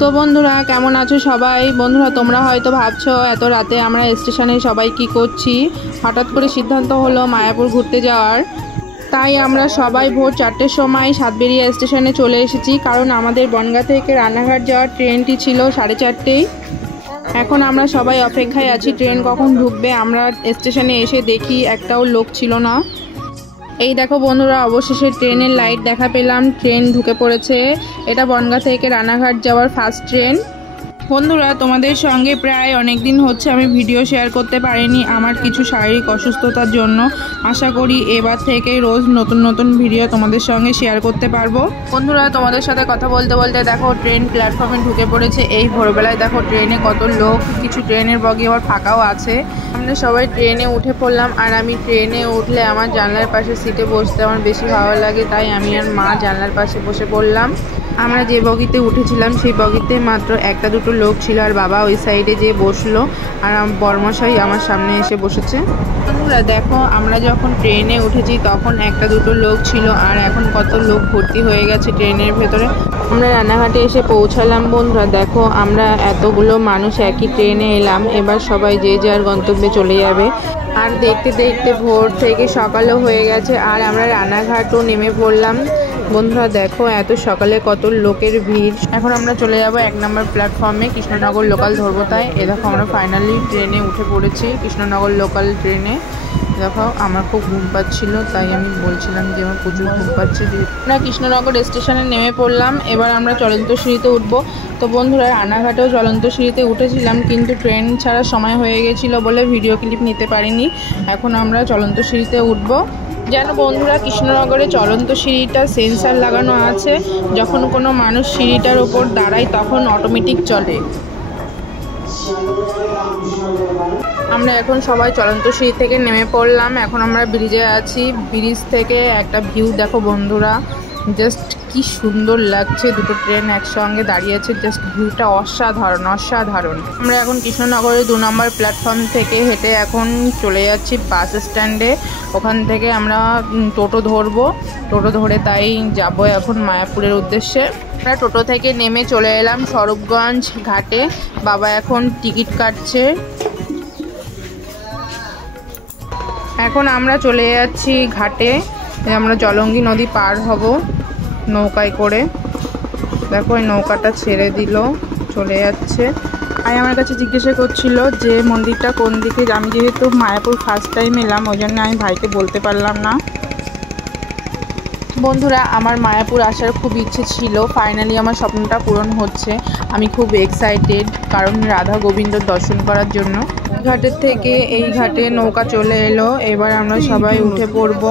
তো বন্ধুরা কেমন আছো সবাই? বন্ধুরা তোমরা হয়তো ভাবছো এত রাতে আমরা স্টেশনে সবাই কি করছি। হঠাৎ করে সিদ্ধান্ত হলো মায়াপুর ঘুরতে যাওয়ার। তাই আমরা সবাই ভোর 4টের সময় সাতবেরিয়া স্টেশনে চলে এসেছি, কারণ আমাদের বনগাঁ থেকে রানাঘাট যাওয়ার ট্রেনটি ছিল 4:30। এখন আমরা সবাই অপেক্ষায় আছি ট্রেন কখন ঢুকবে। আমরা স্টেশনে এসে দেখি একটাও লোক ছিল না। এই দেখো বন্ধুরা, অবশেষে ট্রেনের লাইট দেখা পেলাম, ট্রেন ঢুকে পড়েছে। এটা বনগাঁ থেকে রানাঘাট যাওয়ার ফার্স্ট ট্রেন। বন্ধুরা তোমাদের সঙ্গে প্রায় অনেক দিন হচ্ছে আমি ভিডিও শেয়ার করতে পারিনি আমার কিছু শারীরিক অসুস্থতার জন্য। আশা করি এবার থেকে রোজ নতুন নতুন ভিডিও তোমাদের সঙ্গে শেয়ার করতে পারবো। বন্ধুরা তোমাদের সাথে কথা বলতে বলতে দেখো ট্রেন প্ল্যাটফর্মে ঢুকে পড়েছে। এই ভোরবেলায় দেখো ট্রেনে কত লোক, কিছু ট্রেনের বগি আবার ফাঁকাও আছে। আমরা সবাই ট্রেনে উঠে পড়লাম, আর আমি ট্রেনে উঠলে আমার জানলার পাশে সিটে বসতে আমার বেশি ভালো লাগে, তাই আমি আর মা জানলার পাশে বসে পড়লাম। আমরা যে বগিতে উঠেছিলাম সেই বগিতে মাত্র একটা দুটো লোক ছিল, আর বাবা ওই সাইডে যেয়ে বসলো, আর বর্মশাই আমার সামনে এসে বসেছে। বন্ধুরা দেখো আমরা যখন ট্রেনে উঠেছি তখন একটা দুটো লোক ছিল, আর এখন কত লোক ভর্তি হয়ে গেছে ট্রেনের ভেতরে। আমরা রানাঘাটে এসে পৌঁছালাম। বন্ধুরা দেখো আমরা এতগুলো মানুষ একই ট্রেনে এলাম, এবার সবাই যে যার গন্তব্যে চলে যাবে। আর দেখতে দেখতে ভোর থেকে সকালও হয়ে গেছে, আর আমরা রানাঘাটও নেমে পড়লাম। বন্ধুরা দেখো এত সকালে কত লোকের ভিড়। এখন আমরা চলে যাব 1 নম্বর প্ল্যাটফর্মে, কৃষ্ণনগর লোকাল ধরবো। তাই এ দেখো আমরা ফাইনালি ট্রেনে উঠে পড়েছি, কৃষ্ণনগর লোকাল ট্রেনে। দেখো আমার খুব ঘুম পাচ্ছিল, তাই আমি বলছিলাম যে আমার প্রচুর ঘুম পাচ্ছে। আমরা কৃষ্ণনগর স্টেশনে নেমে পড়লাম, এবার আমরা চলন্ত সিঁড়িতে উঠবো। তো বন্ধুরা রানাঘাটেও চলন্ত সিঁড়িতে উঠেছিলাম, কিন্তু ট্রেন ছাড়ার সময় হয়ে গেছিলো বলে ভিডিও ক্লিপ নিতে পারিনি। এখন আমরা চলন্ত সিঁড়িতে উঠবো। যেন বন্ধুরা কৃষ্ণনগরে চলন্ত সিঁড়িটা সেন্সার লাগানো আছে, যখন কোনো মানুষ সিঁড়িটার ওপর দাঁড়ায় তখন অটোমেটিক চলে। আমরা এখন সবাই চলন্ত সিঁড়ি থেকে নেমে পড়লাম। এখন আমরা ব্রিজে আছি, ব্রিজ থেকে একটা ভিউ দেখো বন্ধুরা, জাস্ট কি সুন্দর লাগছে। দুটো ট্রেন একসঙ্গে দাঁড়িয়ে আছে, জাস্ট ভিউটা অসাধারণ অসাধারণ। আমরা এখন কৃষ্ণনগরের 2 নম্বর প্ল্যাটফর্ম থেকে হেঁটে এখন চলে যাচ্ছি বাস স্ট্যান্ডে। ওখান থেকে আমরা টোটো ধরবো, টোটো ধরে তাই যাব এখন মায়াপুরের উদ্দেশ্যে। আমরা টোটো থেকে নেমে চলে এলাম স্বরূপগঞ্জ ঘাটে। বাবা এখন টিকিট কাটছে। এখন আমরা চলে যাচ্ছি ঘাটে, আমরা জলঙ্গি নদী পার হব নৌকায় করে। দেখো এই নৌকাটা ছেড়ে দিল, চলে যাচ্ছে। আর আমার কাছে জিজ্ঞাসা করছিল যে মন্দিরটা কোন দিকে। আমি যেহেতু মায়াপুর ফার্স্ট টাইম এলাম, ওই জন্য আমি ভাইকে বলতে পারলাম না। বন্ধুরা আমার মায়াপুর আসার খুব ইচ্ছে ছিল, ফাইনালি আমার স্বপ্নটা পূরণ হচ্ছে। আমি খুব এক্সাইটেড, কারণ রাধা গোবিন্দর দর্শন করার জন্য। ঘাটের থেকে এই ঘাটে নৌকা চলে এলো, এবার আমরা সবাই উঠে পড়ব।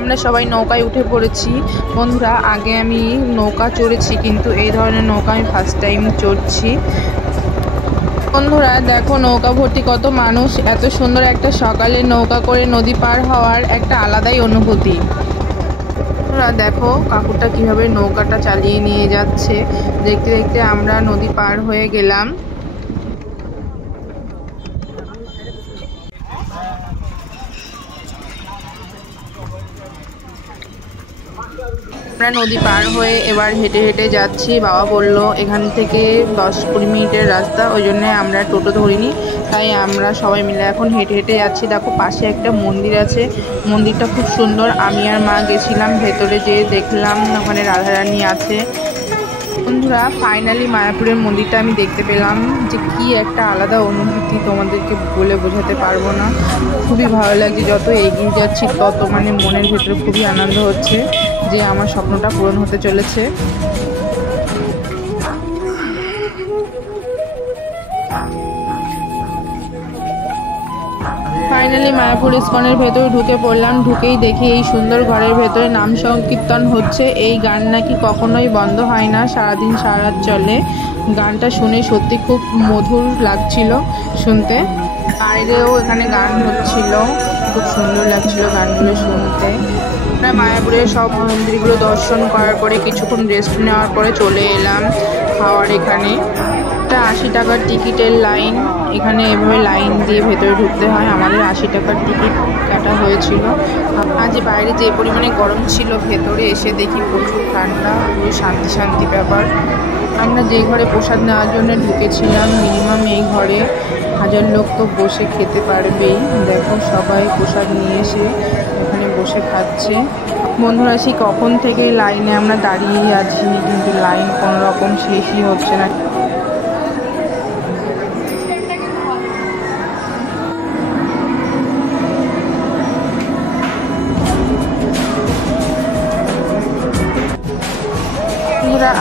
আমরা সবাই নৌকায় উঠে পড়েছি। বন্ধুরা আগে আমি নৌকা চড়েছি, কিন্তু এই ধরনের নৌকা আমি ফার্স্ট টাইম চড়ছি। বন্ধুরা দেখো নৌকা ভর্তি কত মানুষ। এত সুন্দর একটা সকালে নৌকা করে নদী পার হওয়ার একটা আলাদাই অনুভূতি। দেখো কাকুরটা কিভাবে নৌকাটা চালিয়ে নিয়ে যাচ্ছে। দেখতে দেখতে আমরা নদী পার হয়ে গেলাম। আমরা নদী পার হয়ে এবার হেঁটে হেঁটে যাচ্ছি। বাবা বলল এখান থেকে 10-20 মিনিটের রাস্তা, ওই জন্য আমরা টোটো ধরিনি, তাই আমরা সবাই মিলে এখন হেঁটে হেঁটে যাচ্ছি। দেখো পাশে একটা মন্দির আছে, মন্দিরটা খুব সুন্দর। আমি আর মা গেছিলাম, ভেতরে যেয়ে দেখলাম ওখানে রাধারানী আছে। বন্ধুরা ফাইনালি মায়াপুরের মন্দিরটা আমি দেখতে পেলাম, যে কি একটা আলাদা অনুভূতি তোমাদেরকে বলে বোঝাতে পারবো না। খুবই ভালো লাগছে, যত এগিয়ে যাচ্ছি তত মানে মনের ভেতরে খুবই আনন্দ হচ্ছে যে আমার স্বপ্নটা পূরণ হতে চলেছে। ফাইনালি মায়াপুর ইস্কনের ভেতরে ঢুকে পড়লাম। ঢুকেই দেখি এই সুন্দর ঘরের ভেতরে নাম সংকীর্তন হচ্ছে। এই গান নাকি কখনোই বন্ধ হয় না, সারাদিন সারারাত চলে। গানটা শুনে সত্যি খুব মধুর লাগছিল শুনতে। বাইরেও এখানে গান হচ্ছিল, খুব সুন্দর লাগছিল গানগুলো শুনতে। আমরা মায়াপুরের সব মন্দিরগুলো দর্শন করার পরে কিছুক্ষণ রেস্ট নেওয়ার পরে চলে এলাম খাওয়ার এখানে। 80 টাকার টিকিটের লাইন, এখানে এভাবে লাইন দিয়ে ভেতরে ঢুকতে হয়। আমাদের 80 টাকার টিকিট কাটা হয়েছিল। আজ বাইরে যে পরিমাণে গরম ছিল, ভেতরে এসে দেখি প্রচুর ঠান্ডা, খুবই শান্তি শান্তি ব্যাপার। আমরা যে ঘরে প্রসাদ নেওয়ার জন্য ঢুকেছিলাম মিনিমাম এই ঘরে 1000 লোক তো বসে খেতে পারবেই। দেখো সবাই প্রসাদ নিয়ে এসে এখানে বসে খাচ্ছে। বন্ধুরা সেই কখন থেকে লাইনে আমরা দাঁড়িয়েই আছি, কিন্তু লাইন কোনো রকম শেষই হচ্ছে না।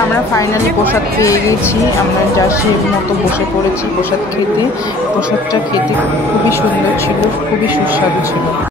আমরা ফাইনালি প্রসাদ পেয়ে গেছি। আমরা জার্সির মতো বসে পড়েছি প্রসাদ খেতে। প্রসাদটা খেতে খুবই সুন্দর ছিল, খুবই সুস্বাদু ছিল।